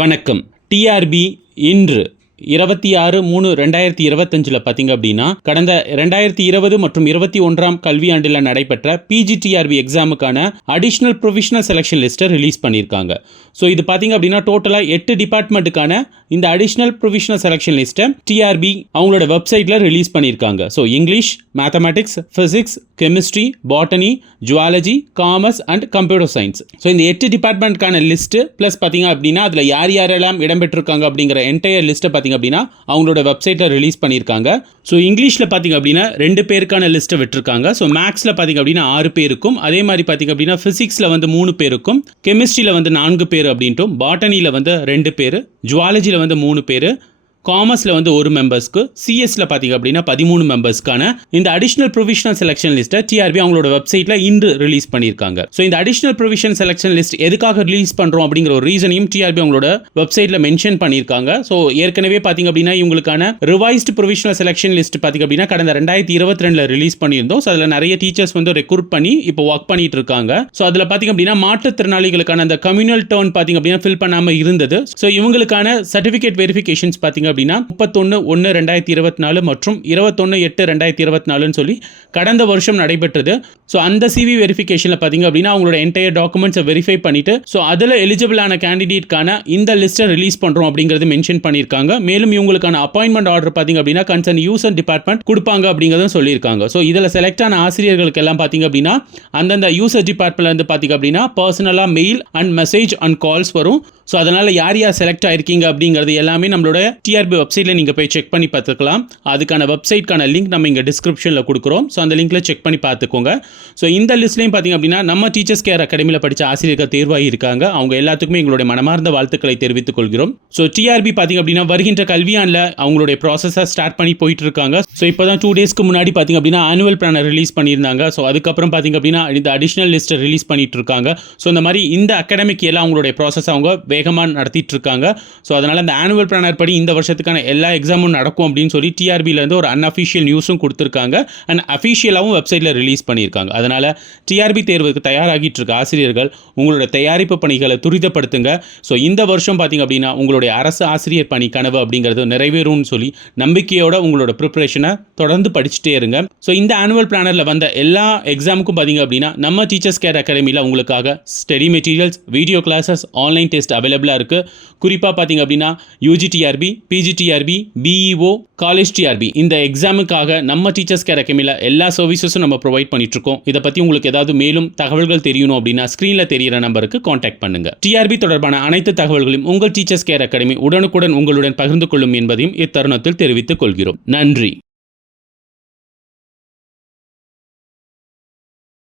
வணக்கம். டிஆர்பி இன்று 26/3/2025 பார்த்தீங்க அப்படின்னா, கடந்த 2020 மற்றும் 21ஆம் கல்வியாண்டில் நடைபெற்ற பிஜிடிஆர்பி எக்ஸாமுக்கான அடிஷ்னல் ப்ரொவிஷனல் செலெக்ஷன் லிஸ்ட்டை ரிலீஸ் பண்ணியிருக்காங்க. ஸோ இது பார்த்தீங்க அப்படின்னா டோட்டலாக 8 டிபார்ட்மெண்ட்டுக்கான இந்த அடிஷ்னல் ப்ரொவிஷனல் செலெக்ஷன் லிஸ்ட்டை டிஆர்பி அவங்களோட வெப்சைட்டில் ரிலீஸ் பண்ணியிருக்காங்க. So English, mathematics, physics, chemistry, botany, zoology, commerce and computer science. So இந்த 8 டிபார்ட்மெண்ட்கான லிஸ்ட்டு ப்ளஸ் பார்த்தீங்க அப்படின்னா அதில் யார் யாரெல்லாம் இடம்பெற்றிருக்காங்க அப்படிங்கிற என்டையர் லிஸ்ட்டை பார்த்தீங்க அப்படின்னா அவங்களோட வெப்சைட்டில் ரிலீஸ் பண்ணியிருக்காங்க. ஸோ இங்கிலீஷில் பார்த்தீங்க அப்படின்னா 2 பேருக்கான லிஸ்ட்டை விட்டுருக்காங்க. ஸோ மேக்ஸில் பார்த்தீங்க அப்படின்னா 6 பேருக்கும், அதே மாதிரி பார்த்தீங்க அப்படின்னா ஃபிசிக்ஸில் 3 பேருக்கும், கெமிஸ்ட்ரியில் 4 பேர் அப்படின்ட்டும், பாட்டனியில் 2 பேர், ஜுவாலஜியில் 3 பேர், காமர்ஸில் 1 மெம்பர்ஸ்க்கு, சிஎஸ்ல பார்த்தீங்க அப்படின்னா 13 மெம்பர்ஸ்க்கான இந்த அடிஷ்னல் ப்ரொவிஷனல் செலெக்ஷன் லிஸ்ட்டை டிஆர்பி அவங்களோட வெப்சைட்டில் இன்று ரிலீஸ் பண்ணியிருக்காங்க. ஸோ இந்த அடிஷ்னல் ப்ரொவிஷனல் செலெக்ஷன் லிஸ்ட் எதுக்காக ரிலீஸ் பண்ணுறோம் அப்படிங்கிற ஒரு ரீசனையும் டிஆர்பி அவங்களோட வெப்சைட்டில் மென்ஷன் பண்ணியிருக்காங்க. ஸோ ஏற்கனவே பார்த்தீங்க அப்படின்னா இவங்களுக்கான ரிவைஸ்டு ப்ரொவிஷனல் செலெக்ஷன் லிஸ்ட் பார்த்தீங்க அப்படின்னா கடந்த 2022 ரிலீஸ் பண்ணியிருந்தோம். ஸோ அதில் நிறைய டீச்சர்ஸ் ரெக்ரூட் பண்ணி இப்போ ஒர்க் பண்ணிட்டு இருக்காங்க. ஸோ அதில் பார்த்தீங்க அப்படின்னா மாற்றுத்திறனாளிகளுக்கான அந்த கம்யூனல் டர்ன் பார்த்தீங்க அப்படின்னா ஃபில் பண்ணாமல் இருந்தது. ஸோ இவங்களுக்கான சர்டிஃபிகேட் வெரிஃபிகேஷன்ஸ் பார்த்தீங்க அப்படின்னா 31/1/2024 மற்றும் 21/8/2024 சொல்லி கடந்த வருஷம் நடைபெற்றது. ஸோ அந்த சிவி வெரிஃபிகேஷனில் பார்த்தீங்க அப்படின்னா அவங்களோட என்டையர் டாக்குமெண்ட்ஸை வெரிஃபை பண்ணிட்டு ஸோ அதில் எலிஜிபிளான கேண்டிடேட்கான இந்த லிஸ்ட்டை ரிலீஸ் பண்ணுறோம் அப்படிங்கிறது மென்ஷன் பண்ணியிருக்காங்க. மேலும் இவங்களுக்கான அப்பாயின்மெண்ட் ஆர்டர் பார்த்தீங்க அப்படின்னா கன்சர்ன் யூசர் டிபார்ட்மெண்ட் கொடுப்பாங்க அப்படிங்கிறதும் சொல்லியிருக்காங்க. ஸோ இதில் செலக்ட் ஆன ஆசிரியர்களுக்கு எல்லாம் பார்த்தீங்க அப்படின்னா அந்தந்த யூசர் டிபார்ட்மெண்ட்லேருந்து பார்த்தீங்க அப்படின்னா பர்சனலாக mail and message and calls வரும். ஸோ அதனால் யார் யார் செலக்ட் ஆயிருக்கீங்க அப்படிங்கிறது எல்லாமே நம்மளோட டிஆர்பி வெப்சைட்டில் நீங்கள் போய் செக் பண்ணி பார்த்துக்கலாம். அதுக்கான வெப்சைட்கான லிங்க் நம்ம இங்கே டிஸ்கிரிப்ஷனில் கொடுக்குறோம். ஸோ அந்த லிங்க்கில் செக் பண்ணி பார்த்துக்கோங்க. ஸோ இந்த லிஸ்ட்லையும் பார்த்தீங்க அப்படின்னா நம்ம டீச்சர்ஸ் கேர் அகாடமியில் படித்த ஆசிரியர்கள் தேர்வாகி இருக்காங்க. அவங்க எல்லாத்துக்குமே எங்களுடைய மனமார்ந்த வாழ்த்துக்களை தெரிவித்துக் கொள்கிறோம். ஸோ டிஆர்பி பார்த்தீங்க அப்படின்னா வருகின்ற கல்வியாண்டில் அவங்களுடைய ப்ராசஸை ஸ்டார்ட் பண்ணி போயிட்டு இருக்காங்க. ஸோ இப்போ தான் 2 டேஸ்க்கு முன்னாடி பார்த்தீங்க அப்படின்னா ஆனுவல் பிளானை ரிலீஸ் பண்ணியிருந்தாங்க. ஸோ அதுக்கப்புறம் பார்த்தீங்க அப்படின்னா இந்த அடிஷ்னல் லிஸ்ட்டை ரிலீஸ் பண்ணிட்டு இருக்காங்க. ஸோ இந்த மாதிரி இந்த அகாடமிக் எல்லாம் அவங்களுடைய ப்ராசஸ் அவங்க வேகமாக நடத்திட்டு இருக்காங்க. ஸோ அதனால் இந்த ஆனுவல் பிளானர் படி இந்த வருஷத்துக்கான எல்லா எக்ஸாமும் நடக்கும் அப்படின்னு சொல்லி டிஆர்பியிலேருந்து ஒரு அன்அஃபிஷியல் நியூஸும் கொடுத்துருக்காங்க அண்ட் அஃபிஷியலாகவும் வெப்சைட்டில் ரிலீஸ் பண்ணியிருக்காங்க. அதனால் டிஆர்பி தேர்வுக்கு தயாராகிட்டு இருக்க ஆசிரியர்கள் உங்களோட தயாரிப்பு பணிகளை துரிதப்படுத்துங்க. ஸோ இந்த வருஷம் பார்த்தீங்க அப்படின்னா உங்களுடைய அரசு ஆசிரியர் பணி கனவு அப்படிங்கிறது நிறைவேறும்னு சொல்லி நம்பிக்கையோட உங்களோட ப்ரிப்பரேஷனை தொடர்ந்து படிச்சுட்டே இருங்க. ஸோ இந்த ஆனுவல் பிளானரில் வந்த எல்லா எக்ஸாமுக்கும் பார்த்தீங்க அப்படின்னா நம்ம டீச்சர்ஸ் கேர் அகாடமியில் உங்களுக்காக study materials, video classes, online test அவைலபிளாக இருக்குது. குறிப்பாக பார்த்தீங்க அப்படின்னா UGTRB, PGTRB, BEO, college TRB இந்த எக்ஸாமுக்காக நம்ம டீச்சர்ஸ் கேர் அகாடமியில் எல்லா சர்வீசஸும் நம்ம ப்ரொவைட் பண்ணிட்டு இருக்கோம். இதை பற்றி உங்களுக்கு ஏதாவது மேலும் தகவல்கள் தெரியணும் அப்படின்னா ஸ்க்ரீனில் தெரிகிற நம்பருக்கு காண்டாக்ட் பண்ணுங்க. டிஆர்பி தொடர்பான அனைத்து தகவல்களையும் உங்கள் டீச்சர்ஸ் கேர் அகாடமி உடனுக்குடன் உங்களுடன் பகிர்ந்து கொள்ளும் என்பதையும் இத்தருணத்தில் தெரிவித்துக் கொள்கிறோம். நன்றி.